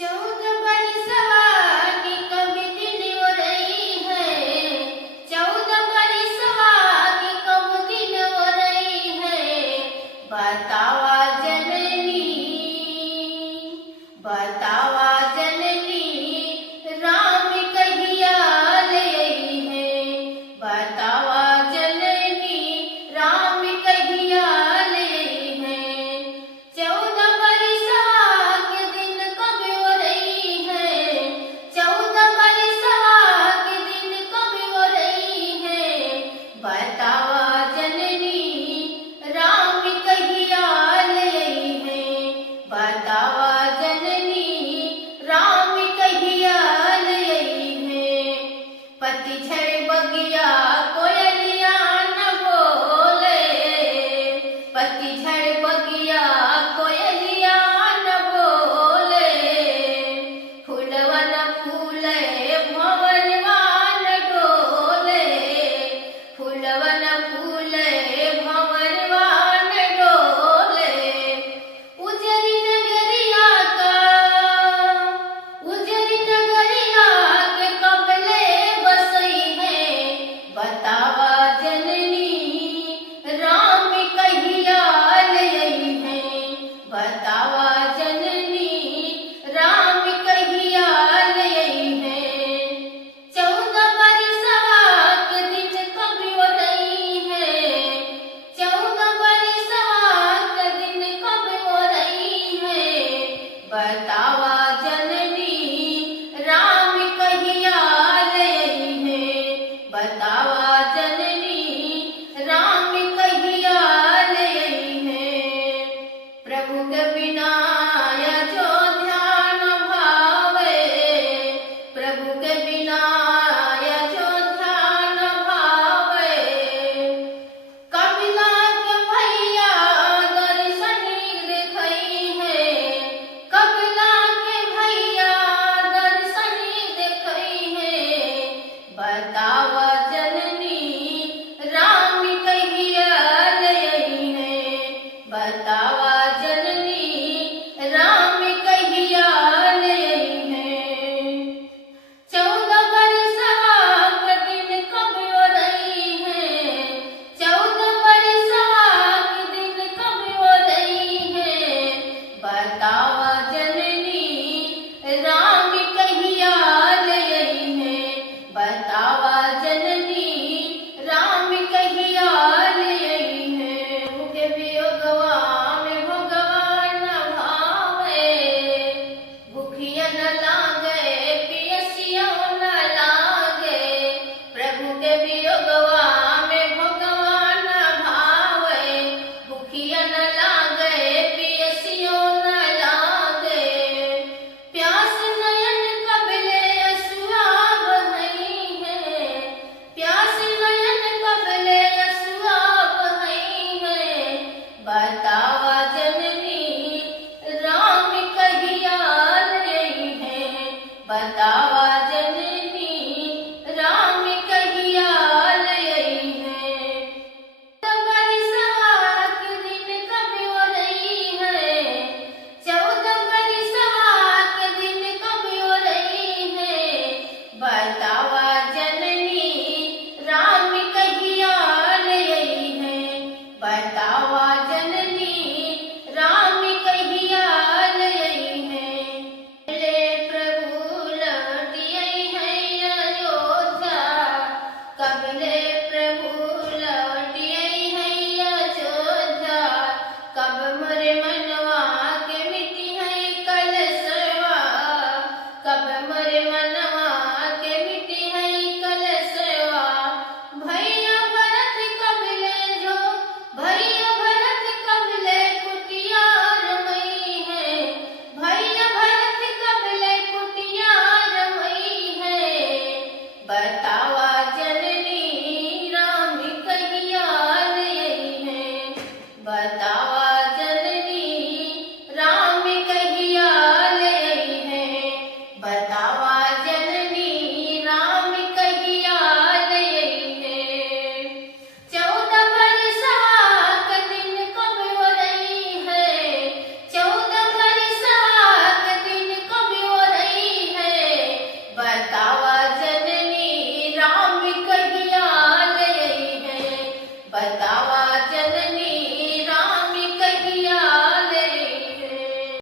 14 बरसवा की कभी दिन हो रही है। 14 बरसवा की कब दिन हो रही है। बतावा जननी, बतावा जननी, राम कहिया ले आई है। बतावा जननी, राम कहिया ले आई है। 14 बरसवा के दिन कब हो रही है। 14 बरसवा के दिन कब हो रही है। बतावा जननी, राम कहिया ले आई है। बतावा जननी, राम कहिया ले आई है। पतझड़ बगिया कोयलिया न बोले। पतझड़ बगिया कोयलिया न बोले। फूलवा न फूले भंवरवा न डोले। फूलवा न फूले भंवरवा न डोले। उजरी नगरिया का, उजरी नगरिया के कबले बसई है। बतावा जननी, राम कहिया ले आई है। बतावा जननी, राम कहिया ले आई है। 14 बरसवा के दिन कब हो रही है। 14 बरसवा के दिन कब हो रही है। बता